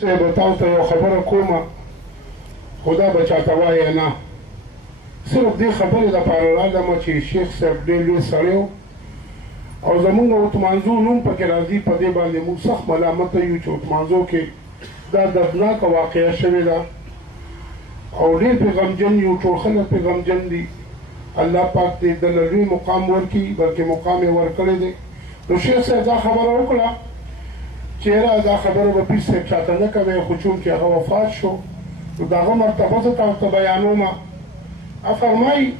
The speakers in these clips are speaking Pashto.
صاحب تاسو ته یو خبره کومه خو دا به چاته وایې نه صرف دې خبرې دپاره رالمه چې شیخ صاحب ډېر لوی سړی و او زمونږ عثمانزو نوم پکې راځي په دې باندې موږ سخت ملامته یو چې عثمانزو کې دا دردناکه واقعه شوې ده او ډېر پرې غمجن یو ټول خلک پرې غمجن دي الله پاک دې دله لوی مقام ورکړي بلکې مقام یې ورکړی دی نو شیخ صاحب دا خبره وکړه چې یاره دا خبره به پیر صاحب چاته نه کوې خو چونکې هغه وفات شو نو د هغه مرتبه زه تاسو ته بیانومه فرمایي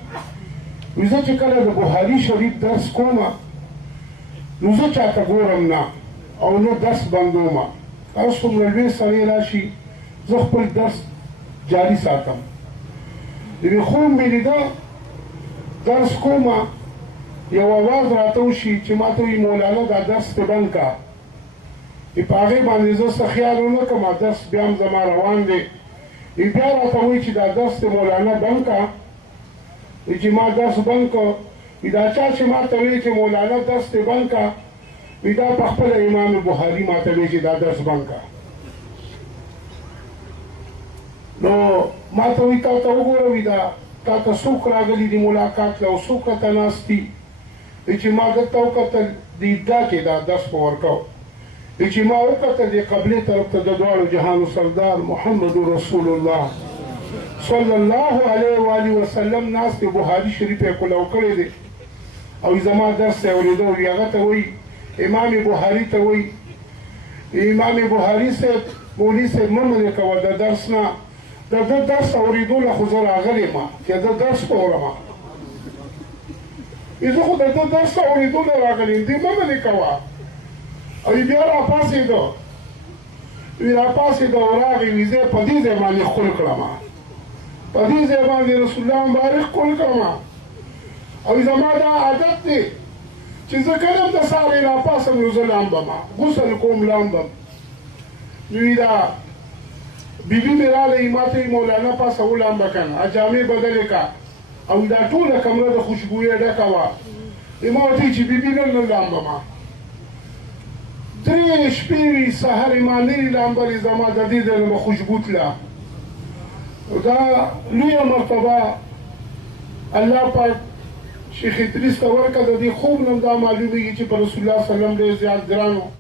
وایي زه چې کله د بخاري شریف درس کومه نو زه چاته ګورم نه او نه درس بندومه اوس څومره لوی سړی راشي زه خپل درس جاري ساتم یوې خوب مې لیده درس کومه یو اواز راته وشي چې ما ته وایي مولانا دا درس دې بند که په هغې باندې زه څه خیال ونه کړم درس بیا هم زما روان دی بیا راته وایي چې دا درس دې مولانا بند که چې ما درس بند کړ دا چا چې ما ته وایي چې مولانا درس دې بند که دا په خپله امام بخاري ما ته وایي چې دا درس بند که نو ما ته وایي تا ته وګوره دا تا ته څوک راغلي دي ملاقات له او څوک راته ناست دي چې ما دلته وکتل د عیدګاه کې دا درس په ورکو چې ما وکتل د قبلې طرف ته د دواړو جهانو سردار محمد رسول الله صلی الله علیه و آله وسلم ناست بخاري شریف یې کلو کړی دی او زما درس یې اورېده هغه ته وایي امام بخاري ته وایي امام بخاري صاحب مولوي صاحب مه منې کوه د درس نه د ده درس اورېدو له خو زه راغلی ما چې د درس په اورمه زه خو د ده درس اورېدو نه راغلی یم دې مه منې کوه او بیا راپاڅېده وی راپاڅېده او راغی وي زه په دې ځای باندې ښکل کړم په دې ځای باندې رسول الله مبارک ښکل کړم او زما دا عادت دی چې زه کله هم د سهارې راپاڅم نو زه لامبم غسل کوم لامبم نو دا بیبي مې راغلی ما ته مولانا پاسه ولامبه کنه جامې بدلې که او دا ټوله کمره د خوشبویه ډکه وه ما ورته وایي چې بیبي نن نه لامبم 3 شپې وي سهار یې ما نه وي لامبلې زما د دې ځای نه به خوشبو تله دا لویه مرتبه الله پاک شیخ ادریس ته ورکړه د دې خوب نه هم دا معلومېږي چې په رسول الله صلی الله علیه وسلم ډېر زیات ګران و